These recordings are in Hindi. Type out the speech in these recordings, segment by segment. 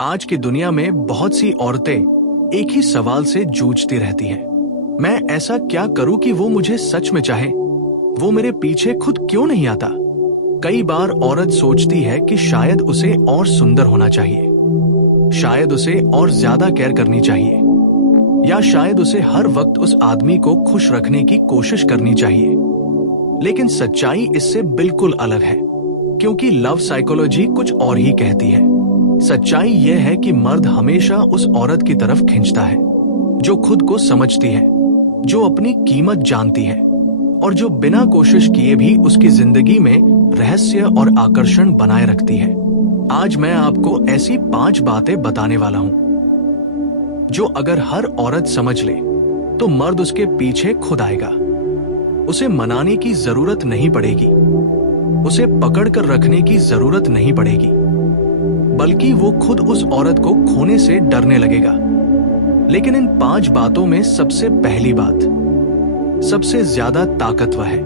आज की दुनिया में बहुत सी औरतें एक ही सवाल से जूझती रहती हैं। मैं ऐसा क्या करूं कि वो मुझे सच में चाहे? वो मेरे पीछे खुद क्यों नहीं आता? कई बार औरत सोचती है कि शायद उसे और सुंदर होना चाहिए, शायद उसे और ज्यादा केयर करनी चाहिए, या शायद उसे हर वक्त उस आदमी को खुश रखने की कोशिश करनी चाहिए। लेकिन सच्चाई इससे बिल्कुल अलग है, क्योंकि लव साइकोलॉजी कुछ और ही कहती है। सच्चाई यह है कि मर्द हमेशा उस औरत की तरफ खींचता है जो खुद को समझती है, जो अपनी कीमत जानती है और जो बिना कोशिश किए भी उसकी जिंदगी में रहस्य और आकर्षण बनाए रखती है। आज मैं आपको ऐसी 5 बातें बताने वाला हूं जो अगर हर औरत समझ ले तो मर्द उसके पीछे खुद आएगा। उसे मनाने की जरूरत नहीं पड़ेगी, उसे पकड़ कर रखने की जरूरत नहीं पड़ेगी, बल्कि वो खुद उस औरत को खोने से डरने लगेगा। लेकिन इन 5 बातों में सबसे पहली बात सबसे ज्यादा ताकतवर है।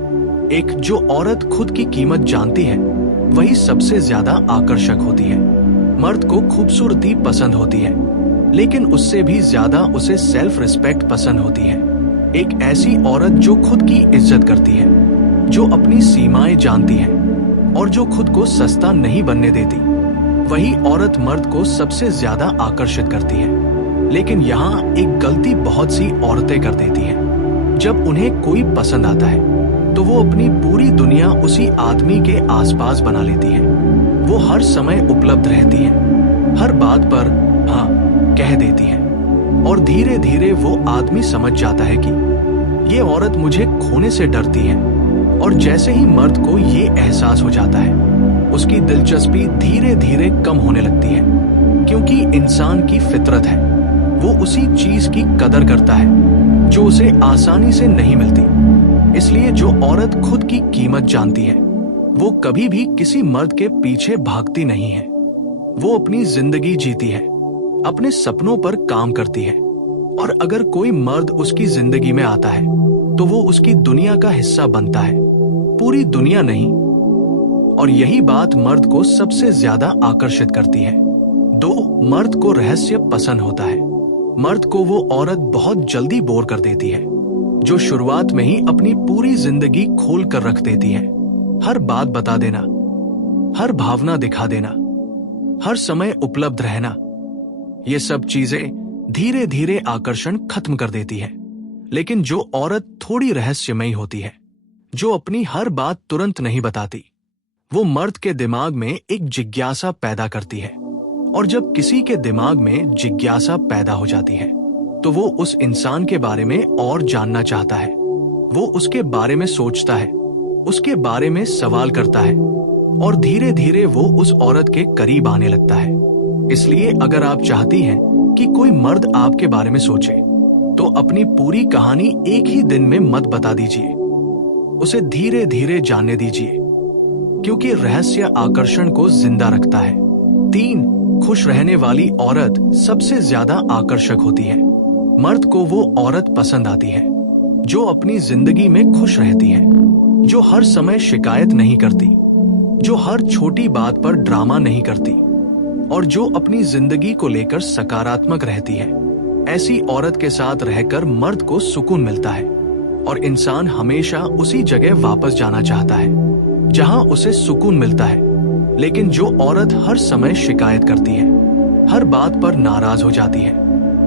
एक जो औरत खुद की कीमत जानती है वही सबसे ज्यादा आकर्षक होती है। मर्द को खूबसूरती पसंद होती है, लेकिन उससे भी ज्यादा उसे सेल्फ रिस्पेक्ट पसंद होती है। एक ऐसी औरत जो खुद की इज्जत करती है, जो अपनी सीमाएं जानती है और जो खुद को सस्ता नहीं बनने देती, वही औरत मर्द को सबसे ज्यादा आकर्षित करती है। लेकिन यहाँ एक गलती बहुत सी औरतें कर देती हैं। जब उन्हें कोई पसंद आता है तो वो अपनी पूरी दुनिया उसी आदमी के आसपास बना लेती है। वो हर समय उपलब्ध रहती है, हर बात पर हाँ कह देती है और धीरे धीरे वो आदमी समझ जाता है कि ये औरत मुझे खोने से डरती है। और जैसे ही मर्द को ये एहसास हो जाता है, उसकी दिलचस्पी धीरे धीरे कम होने लगती है, क्योंकि इंसान की फितरत है, वो उसी चीज की कदर करता है जो उसे आसानी से नहीं मिलती। इसलिए जो औरत खुद की कीमत जानती है वो कभी भी किसी मर्द के पीछे भागती नहीं है। वो अपनी जिंदगी जीती है, अपने सपनों पर काम करती है, और अगर कोई मर्द उसकी जिंदगी में आता है तो वो उसकी दुनिया का हिस्सा बनता है, पूरी दुनिया नहीं। और यही बात मर्द को सबसे ज्यादा आकर्षित करती है। 2, मर्द को रहस्य पसंद होता है। मर्द को वो औरत बहुत जल्दी बोर कर देती है जो शुरुआत में ही अपनी पूरी जिंदगी खोल कर रख देती है। हर बात बता देना, हर भावना दिखा देना, हर समय उपलब्ध रहना, ये सब चीजें धीरे धीरे आकर्षण खत्म कर देती है। लेकिन जो औरत थोड़ी रहस्यमयी होती है, जो अपनी हर बात तुरंत नहीं बताती, वो मर्द के दिमाग में एक जिज्ञासा पैदा करती है। और जब किसी के दिमाग में जिज्ञासा पैदा हो जाती है तो वो उस इंसान के बारे में और जानना चाहता है। वो उसके बारे में सोचता है, उसके बारे में सवाल करता है और धीरे धीरे वो उस औरत के करीब आने लगता है। इसलिए अगर आप चाहती हैं कि कोई मर्द आपके बारे में सोचे तो अपनी पूरी कहानी एक ही दिन में मत बता दीजिए, उसे धीरे धीरे जानने दीजिए, क्योंकि रहस्य आकर्षण को जिंदा रखता है। 3, खुश रहने वाली औरत सबसे ज्यादा आकर्षक होती है। मर्द को वो औरत पसंद आती है जो अपनी जिंदगी में खुश रहती है, जो हर समय शिकायत नहीं करती, जो हर छोटी बात पर ड्रामा नहीं करती और जो अपनी जिंदगी को लेकर सकारात्मक रहती है। ऐसी औरत के साथ रहकर मर्द को सुकून मिलता है और इंसान हमेशा उसी जगह वापस जाना चाहता है जहां उसे सुकून मिलता है। लेकिन जो औरत हर समय शिकायत करती है, हर बात पर नाराज हो जाती है,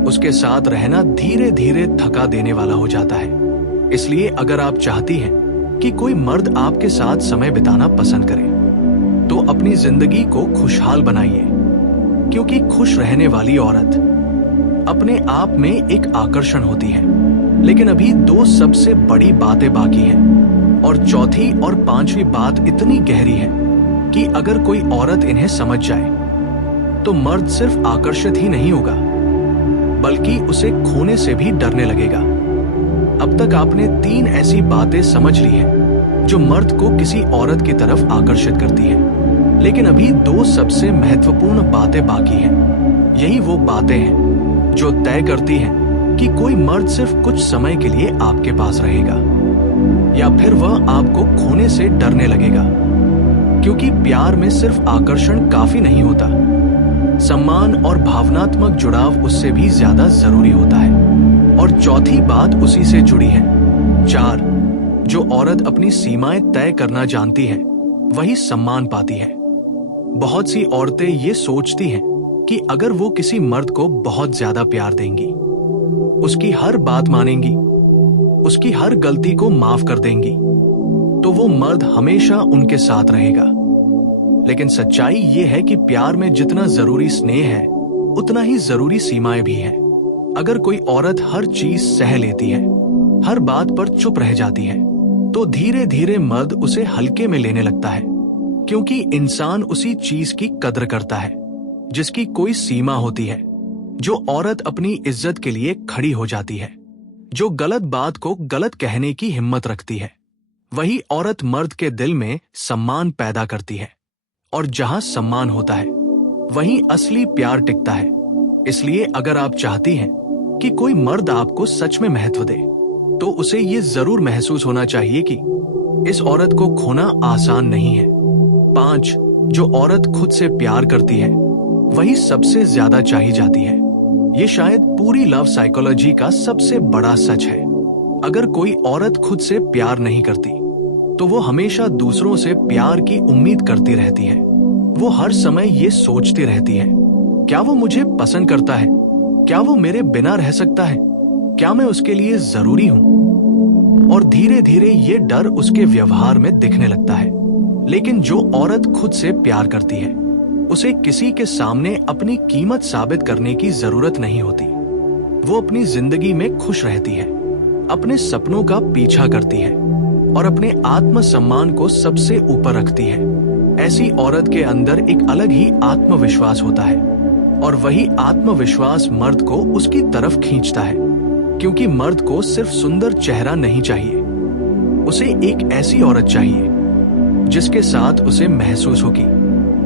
उसके साथ रहना धीरे धीरे थका देने वाला हो जाता है। इसलिए अगर आप चाहती हैं कि कोई मर्द आपके साथ समय बिताना पसंद करे तो अपनी जिंदगी को खुशहाल बनाइए, क्योंकि खुश रहने वाली औरत अपने आप में एक आकर्षण होती है। लेकिन अभी 2 सबसे बड़ी बातें बाकी हैं और चौथी और 5वीं बात इतनी गहरी है कि अगर कोई औरत इन्हें समझ जाए तो मर्द सिर्फ आकर्षित ही नहीं होगा, बल्कि उसे खोने से भी डरने लगेगा। अब तक आपने 3 ऐसी बातें समझ ली हैं जो मर्द को किसी औरत की तरफ आकर्षित करती हैं, लेकिन अभी 2 सबसे महत्वपूर्ण बातें बाकी हैं। यही वो बातें हैं जो तय करती हैं कि कोई मर्द सिर्फ कुछ समय के लिए आपके पास रहेगा या फिर वह आपको खोने से डरने लगेगा। क्योंकि प्यार में सिर्फ आकर्षण काफी नहीं होता, सम्मान और भावनात्मक जुड़ाव उससे भी ज्यादा जरूरी होता है। और चौथी बात उसी से जुड़ी है। 4, जो औरत अपनी सीमाएं तय करना जानती है वही सम्मान पाती है। बहुत सी औरतें ये सोचती हैं कि अगर वो किसी मर्द को बहुत ज्यादा प्यार देंगी, उसकी हर बात मानेंगी, उसकी हर गलती को माफ कर देंगी, तो वो मर्द हमेशा उनके साथ रहेगा। लेकिन सच्चाई ये है कि प्यार में जितना जरूरी स्नेह है उतना ही जरूरी सीमाएं भी हैं। अगर कोई औरत हर चीज सह लेती है, हर बात पर चुप रह जाती है, तो धीरे धीरे मर्द उसे हल्के में लेने लगता है, क्योंकि इंसान उसी चीज की कद्र करता है जिसकी कोई सीमा होती है। जो औरत अपनी इज्जत के लिए खड़ी हो जाती है, जो गलत बात को गलत कहने की हिम्मत रखती है, वही औरत मर्द के दिल में सम्मान पैदा करती है। और जहां सम्मान होता है वहीं असली प्यार टिकता है। इसलिए अगर आप चाहती हैं कि कोई मर्द आपको सच में महत्व दे, तो उसे ये जरूर महसूस होना चाहिए कि इस औरत को खोना आसान नहीं है। 5, जो औरत खुद से प्यार करती है वही सबसे ज्यादा चाही जाती है। ये शायद पूरी लव साइकोलॉजी का सबसे बड़ा सच है। अगर कोई औरत खुद से प्यार नहीं करती तो वो हमेशा दूसरों से प्यार की उम्मीद करती रहती है। वो हर समय ये सोचती रहती है, क्या वो मुझे पसंद करता है? क्या वो मेरे बिना रह सकता है? क्या मैं उसके लिए जरूरी हूं? और धीरे धीरे ये डर उसके व्यवहार में दिखने लगता है। लेकिन जो औरत खुद से प्यार करती है उसे किसी के सामने अपनी कीमत साबित करने की जरूरत नहीं होती। वो अपनी जिंदगी में खुश रहती है, अपने सपनों का पीछा करती है और अपने आत्मसम्मान को सबसे ऊपर रखती है। ऐसी औरत के अंदर एक अलग ही आत्मविश्वास होता है और वही आत्मविश्वास मर्द को उसकी तरफ खींचता है, क्योंकि मर्द को सिर्फ सुंदर चेहरा नहीं चाहिए, उसे एक ऐसी औरत चाहिए जिसके साथ उसे महसूस हो कि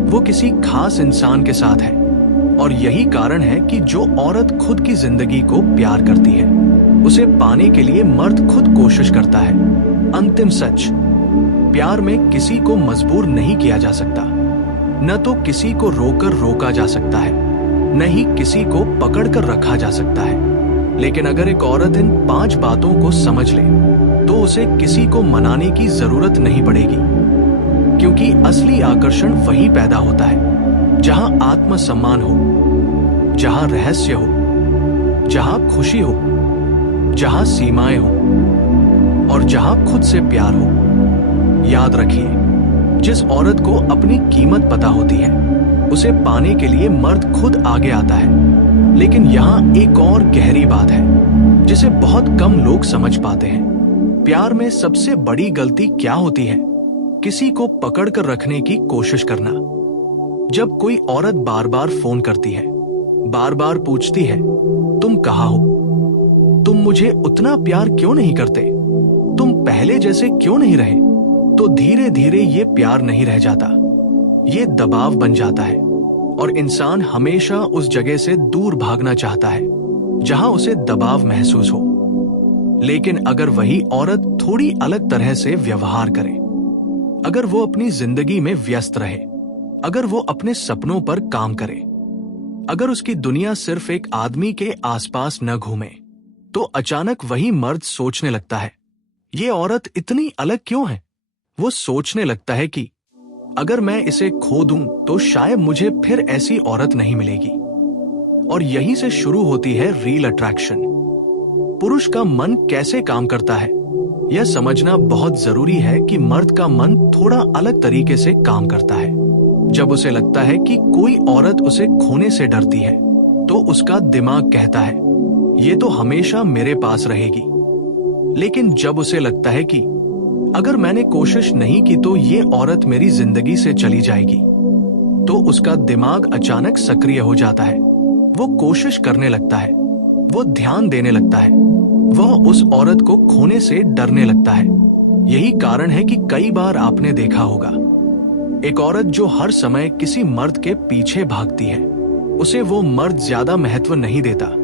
वो किसी खास इंसान के साथ है। और यही कारण है कि जो औरत खुद की जिंदगी को प्यार करती है उसे पाने के लिए मर्द खुद कोशिश करता है। अंतिम सच, प्यार में किसी को मजबूर नहीं किया जा सकता, न तो किसी को रोकर रोका जा सकता है, न ही किसी को पकड़कर रखा जा सकता है। लेकिन अगर एक औरत इन 5 बातों को समझ ले तो उसे किसी को मनाने की जरूरत नहीं पड़ेगी, क्योंकि असली आकर्षण वही पैदा होता है जहां आत्मसम्मान हो, जहां रहस्य हो, जहां खुशी हो, जहां सीमाएं हो और जहां खुद से प्यार हो। याद रखिए, जिस औरत को अपनी कीमत पता होती है उसे पाने के लिए मर्द खुद आगे आता है। लेकिन यहाँ एक और गहरी बात है जिसे बहुत कम लोग समझ पाते हैं। प्यार में सबसे बड़ी गलती क्या होती है? किसी को पकड़कर रखने की कोशिश करना। जब कोई औरत बार बार फोन करती है, बार बार पूछती है, तुम कहाँ हो? तुम मुझे उतना प्यार क्यों नहीं करते? तुम पहले जैसे क्यों नहीं रहे? तो धीरे धीरे ये प्यार नहीं रह जाता, ये दबाव बन जाता है और इंसान हमेशा उस जगह से दूर भागना चाहता है जहां उसे दबाव महसूस हो। लेकिन अगर वही औरत थोड़ी अलग तरह से व्यवहार करे, अगर वो अपनी जिंदगी में व्यस्त रहे, अगर वो अपने सपनों पर काम करे, अगर उसकी दुनिया सिर्फ एक आदमी के आसपास न घूमे, तो अचानक वही मर्द सोचने लगता है, ये औरत इतनी अलग क्यों है? वो सोचने लगता है कि अगर मैं इसे खो दूं तो शायद मुझे फिर ऐसी औरत नहीं मिलेगी। और यहीं से शुरू होती है रियल अट्रैक्शन। पुरुष का मन कैसे काम करता है यह समझना बहुत जरूरी है कि मर्द का मन थोड़ा अलग तरीके से काम करता है। जब उसे लगता है कि कोई औरत उसे खोने से डरती है तो उसका दिमाग कहता है, ये तो हमेशा मेरे पास रहेगी। लेकिन जब उसे लगता है कि अगर मैंने कोशिश नहीं की तो ये औरत मेरी जिंदगी से चली जाएगी, तो उसका दिमाग अचानक सक्रिय हो जाता है। वो कोशिश करने लगता है, वो ध्यान देने लगता है, वह उस औरत को खोने से डरने लगता है। यही कारण है कि कई बार आपने देखा होगा, एक औरत जो हर समय किसी मर्द के पीछे भागती है, उसे वो मर्द ज्यादा महत्व नहीं देता।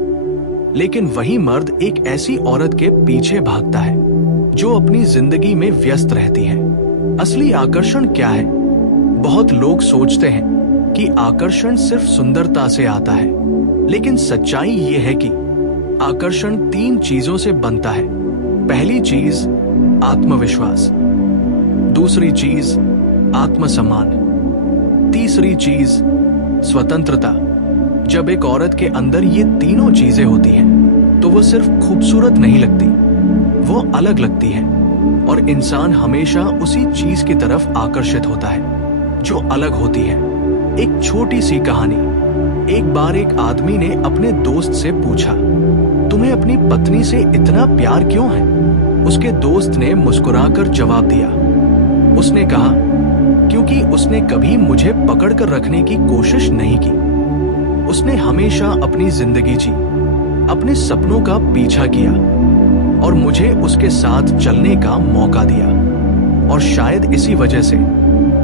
लेकिन वही मर्द एक ऐसी औरत के पीछे भागता है जो अपनी जिंदगी में व्यस्त रहती है। असली आकर्षण क्या है? बहुत लोग सोचते हैं कि आकर्षण सिर्फ सुंदरता से आता है, लेकिन सच्चाई ये है कि आकर्षण 3 चीजों से बनता है। पहली चीज आत्मविश्वास, दूसरी चीज आत्मसम्मान, तीसरी चीज स्वतंत्रता। जब एक औरत के अंदर ये तीनों चीजें होती हैं, तो वो सिर्फ खूबसूरत नहीं लगती, वो अलग लगती है। और इंसान हमेशा उसी चीज की तरफ आकर्षित होता है जो अलग होती है। एक छोटी सी कहानी। एक बार एक आदमी ने अपने दोस्त से पूछा, तुम्हें अपनी पत्नी से इतना प्यार क्यों है? उसके दोस्त ने मुस्कुराकर जवाब दिया। उसने कहा, क्योंकि उसने कभी मुझे पकड़कर रखने की कोशिश नहीं की। उसने हमेशा अपनी जिंदगी जी, अपने सपनों का पीछा किया और मुझे उसके साथ चलने का मौका दिया। और शायद इसी वजह से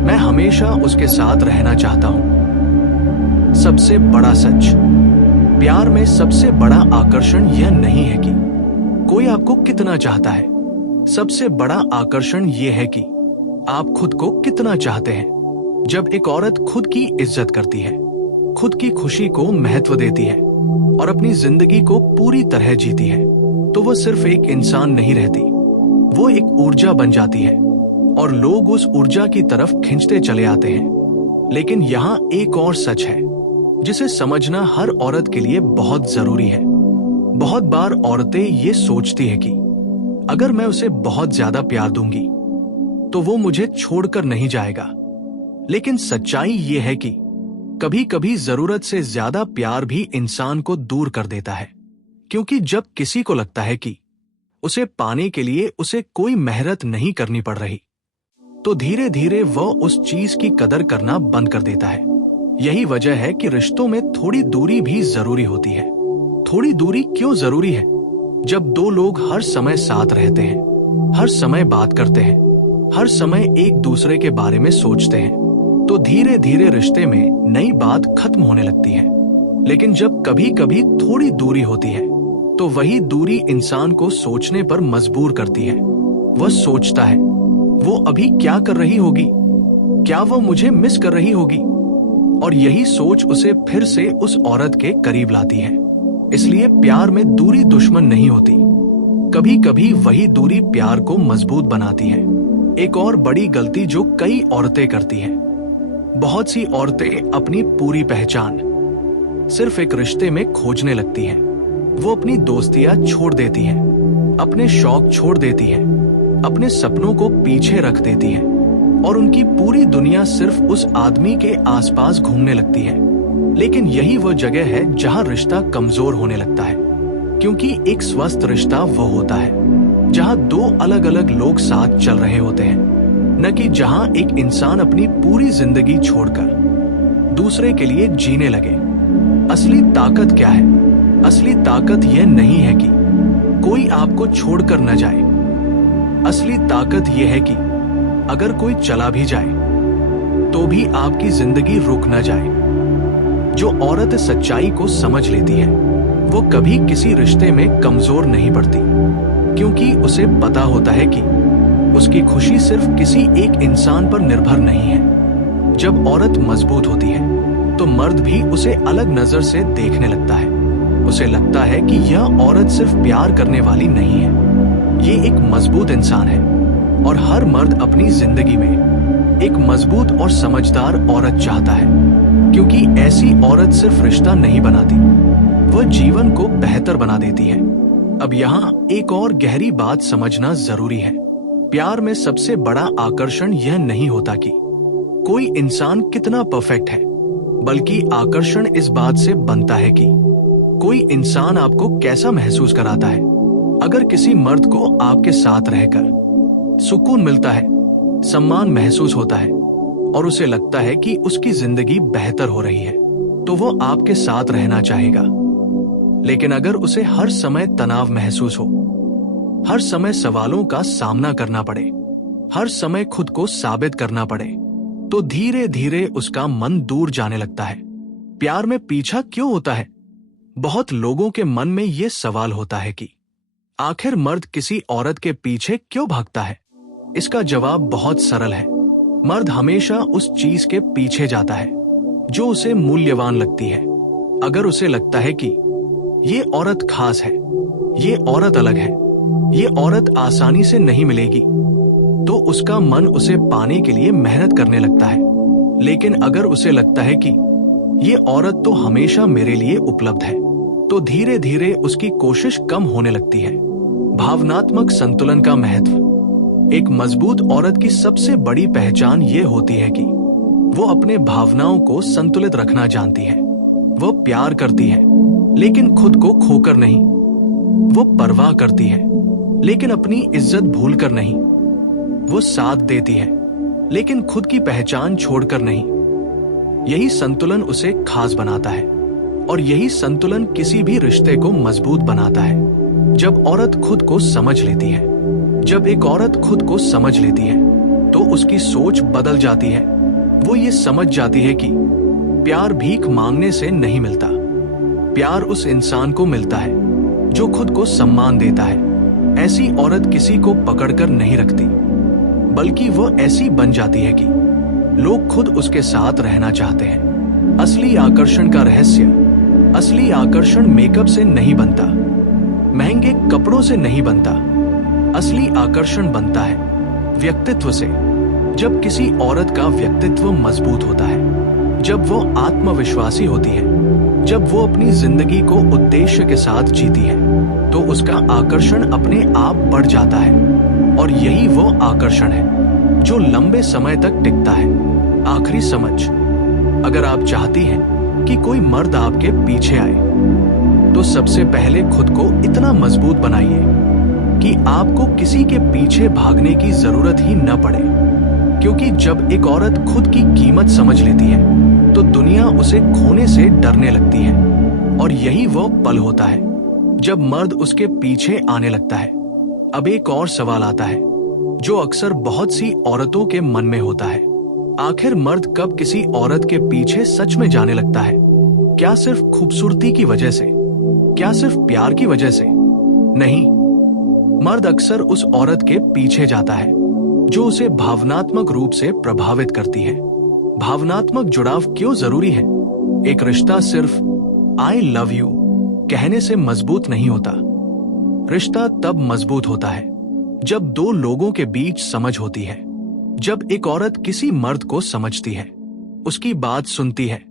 मैं हमेशा उसके साथ रहना चाहता हूं। सबसे बड़ा सच, प्यार में सबसे बड़ा आकर्षण यह नहीं है कि कोई आपको कितना चाहता है। सबसे बड़ा आकर्षण यह है कि आप खुद को कितना चाहते हैं। जब एक औरत खुद की इज्जत करती है, खुद की खुशी को महत्व देती है और अपनी जिंदगी को पूरी तरह जीती है, तो वो सिर्फ एक इंसान नहीं रहती, वो एक ऊर्जा बन जाती है और लोग उस ऊर्जा की तरफ खींचते चले आते हैं। लेकिन यहाँ एक और सच है जिसे समझना हर औरत के लिए बहुत जरूरी है। बहुत बार औरतें ये सोचती है कि अगर मैं उसे बहुत ज्यादा प्यार दूंगी तो वो मुझे छोड़कर नहीं जाएगा। लेकिन सच्चाई ये है कि कभी कभी जरूरत से ज्यादा प्यार भी इंसान को दूर कर देता है। क्योंकि जब किसी को लगता है कि उसे पाने के लिए उसे कोई मेहनत नहीं करनी पड़ रही, तो धीरे धीरे वह उस चीज की कदर करना बंद कर देता है। यही वजह है कि रिश्तों में थोड़ी दूरी भी जरूरी होती है। थोड़ी दूरी क्यों जरूरी है? जब 2 लोग हर समय साथ रहते हैं, हर समय बात करते हैं, हर समय एक दूसरे के बारे में सोचते हैं, तो धीरे धीरे रिश्ते में नई बात खत्म होने लगती है। लेकिन जब कभी कभी थोड़ी दूरी होती है, तो वही दूरी इंसान को सोचने पर मजबूर करती है। वह सोचता है, वो अभी क्या कर रही होगी, क्या वह मुझे मिस कर रही होगी? और यही सोच उसे फिर से उस औरत के करीब लाती है। इसलिए प्यार में दूरी दुश्मन नहीं होती, कभी कभी वही दूरी प्यार को मजबूत बनाती है। एक और बड़ी गलती जो कई औरतें करती हैं, बहुत सी औरतें अपनी पूरी पहचान सिर्फ एक रिश्ते में खोजने लगती हैं। वो अपनी दोस्तियां छोड़ देती हैं, अपने शौक छोड़ देती हैं, अपने सपनों को पीछे रख देती हैं और उनकी पूरी दुनिया सिर्फ उस आदमी के आसपास घूमने लगती है। लेकिन यही वो जगह है जहां रिश्ता कमजोर होने लगता है। क्योंकि एक स्वस्थ रिश्ता वो होता है जहां 2 अलग अलग लोग साथ चल रहे होते हैं, न कि जहां एक इंसान अपनी पूरी जिंदगी छोड़कर दूसरे के लिए जीने लगे। असली ताकत क्या है? असली ताकत यह नहीं है कि कोई आपको छोड़कर न जाए। असली ताकत यह है कि अगर कोई चला भी जाए तो भी आपकी जिंदगी रुक न जाए। जो औरत सच्चाई को समझ लेती है, वो कभी किसी रिश्ते में कमजोर नहीं पड़ती, क्योंकि उसे पता होता है कि उसकी खुशी सिर्फ किसी एक इंसान पर निर्भर नहीं है। जब औरत मजबूत होती है, तो मर्द भी उसे अलग नजर से देखने लगता है। उसे लगता है कि यह औरत सिर्फ प्यार करने वाली नहीं है, ये एक मजबूत इंसान है। और हर मर्द अपनी जिंदगी में एक मजबूत और समझदार औरत चाहता है, क्योंकि ऐसी औरत सिर्फ रिश्ता नहीं बनाती, वह जीवन को बेहतर बना देती है। अब यहाँ एक और गहरी बात समझना जरूरी है। प्यार में सबसे बड़ा आकर्षण यह नहीं होता कि कोई इंसान कितना परफेक्ट है, बल्कि आकर्षण इस बात से बनता है कि कोई इंसान आपको कैसा महसूस कराता है। अगर किसी मर्द को आपके साथ रहकर सुकून मिलता है, सम्मान महसूस होता है और उसे लगता है कि उसकी जिंदगी बेहतर हो रही है, तो वो आपके साथ रहना चाहेगा। लेकिन अगर उसे हर समय तनाव महसूस हो, हर समय सवालों का सामना करना पड़े, हर समय खुद को साबित करना पड़े, तो धीरे धीरे उसका मन दूर जाने लगता है। प्यार में पीछा क्यों होता है? बहुत लोगों के मन में यह सवाल होता है कि आखिर मर्द किसी औरत के पीछे क्यों भागता है? इसका जवाब बहुत सरल है। मर्द हमेशा उस चीज के पीछे जाता है जो उसे मूल्यवान लगती है। अगर उसे लगता है कि ये औरत खास है, ये औरत अलग है, ये औरत आसानी से नहीं मिलेगी, तो उसका मन उसे पाने के लिए मेहनत करने लगता है। लेकिन अगर उसे लगता है कि ये औरत तो हमेशा मेरे लिए उपलब्ध है, तो धीरे धीरे उसकी कोशिश कम होने लगती है। भावनात्मक संतुलन का महत्व। एक मजबूत औरत की सबसे बड़ी पहचान ये होती है कि वो अपने भावनाओं को संतुलित रखना जानती है। वो प्यार करती है, लेकिन खुद को खोकर नहीं। वो परवाह करती है, लेकिन अपनी इज्जत भूलकर नहीं। वो साथ देती है, लेकिन खुद की पहचान छोड़कर नहीं। यही संतुलन उसे खास बनाता है, और यही संतुलन किसी भी रिश्ते को मजबूत बनाता है। जब औरत खुद को समझ लेती है, जब एक औरत खुद को समझ लेती है, तो उसकी सोच बदल जाती है। वो ये समझ जाती है कि प्यार भीख मांगने से नहीं मिलता। प्यार उस इंसान को मिलता है जो खुद को सम्मान देता है। ऐसी औरत किसी को पकड़कर नहीं रखती, बल्कि वो ऐसी बन जाती है कि लोग खुद उसके साथ रहना चाहते हैं। असली आकर्षण का रहस्य, असली आकर्षण मेकअप से नहीं बनता, महंगे कपड़ों से नहीं बनता। असली आकर्षण बनता है व्यक्तित्व से। जब किसी औरत का व्यक्तित्व मजबूत होता है, जब वो आत्मविश्वासी होती है, जब वो अपनी जिंदगी को उद्देश्य के साथ जीती है, तो उसका आकर्षण अपने आप बढ़ जाता है। और यही वो आकर्षण है जो लंबे समय तक टिकता है। आखिरी समझ, अगर आप चाहती हैं कि कोई मर्द आपके पीछे आए, तो सबसे पहले खुद को इतना मजबूत बनाइए कि आपको किसी के पीछे भागने की जरूरत ही न पड़े। क्योंकि जब एक औरत खुद की कीमत समझ लेती है, तो दुनिया उसे खोने से डरने लगती है। और यही वो पल होता है जब मर्द उसके पीछे आने लगता है। अब एक और सवाल आता है जो अक्सर बहुत सी औरतों के मन में होता है। आखिर मर्द कब किसी औरत के पीछे सच में जाने लगता है? क्या सिर्फ खूबसूरती की वजह से? क्या सिर्फ प्यार की वजह से? नहीं, मर्द अक्सर उस औरत के पीछे जाता है जो उसे भावनात्मक रूप से प्रभावित करती है। भावनात्मक जुड़ाव क्यों जरूरी है? एक रिश्ता सिर्फ आई लव यू कहने से मजबूत नहीं होता। रिश्ता तब मजबूत होता है जब दो लोगों के बीच समझ होती है। जब एक औरत किसी मर्द को समझती है, उसकी बात सुनती है,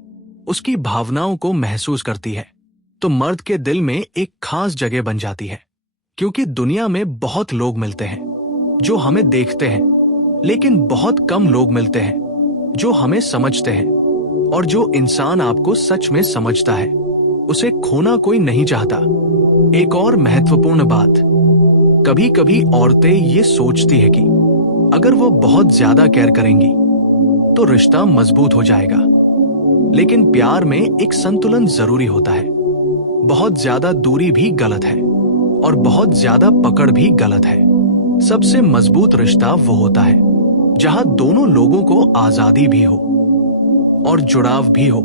उसकी भावनाओं को महसूस करती है, तो मर्द के दिल में एक खास जगह बन जाती है। क्योंकि दुनिया में बहुत लोग मिलते हैं जो हमें देखते हैं, लेकिन बहुत कम लोग मिलते हैं जो हमें समझते हैं। और जो इंसान आपको सच में समझता है, उसे खोना कोई नहीं चाहता। एक और महत्वपूर्ण बात, कभी कभी औरतें ये सोचती है कि अगर वो बहुत ज्यादा केयर करेंगी तो रिश्ता मजबूत हो जाएगा। लेकिन प्यार में एक संतुलन जरूरी होता है। बहुत ज्यादा दूरी भी गलत है और बहुत ज्यादा पकड़ भी गलत है। सबसे मजबूत रिश्ता वो होता है जहां दोनों लोगों को आजादी भी हो और जुड़ाव भी हो।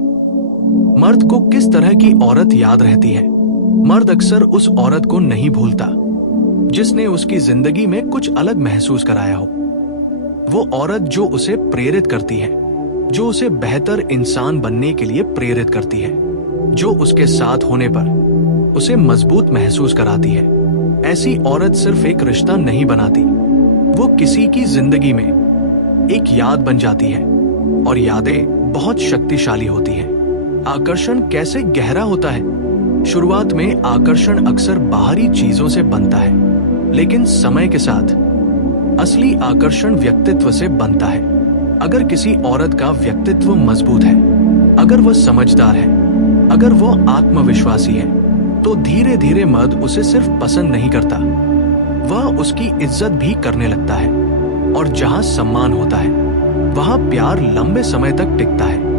मर्द को किस तरह की औरत याद रहती है? मर्द अक्सर उस औरत को नहीं भूलता जिसने उसकी जिंदगी में कुछ अलग महसूस कराया हो। वो औरत जो उसे प्रेरित करती है, जो उसे बेहतर इंसान बनने के लिए प्रेरित करती है, जो उसके साथ होने पर उसे मजबूत महसूस कराती है। ऐसी औरत सिर्फ एक रिश्ता नहीं बनाती, वो किसी की जिंदगी में एक याद बन जाती है। और यादें बहुत शक्तिशाली होती हैं। आकर्षण कैसे गहरा होता है? शुरुआत में आकर्षण अक्सर बाहरी चीजों से बनता है, लेकिन समय के साथ असली आकर्षण व्यक्तित्व से बनता है। अगर किसी औरत का व्यक्तित्व मजबूत है, अगर वह समझदार है, अगर वो आत्मविश्वासी है, तो धीरे धीरे मर्द उसे सिर्फ पसंद नहीं करता, वह उसकी इज्जत भी करने लगता है। और जहां सम्मान होता है, वहां प्यार लंबे समय तक टिकता है।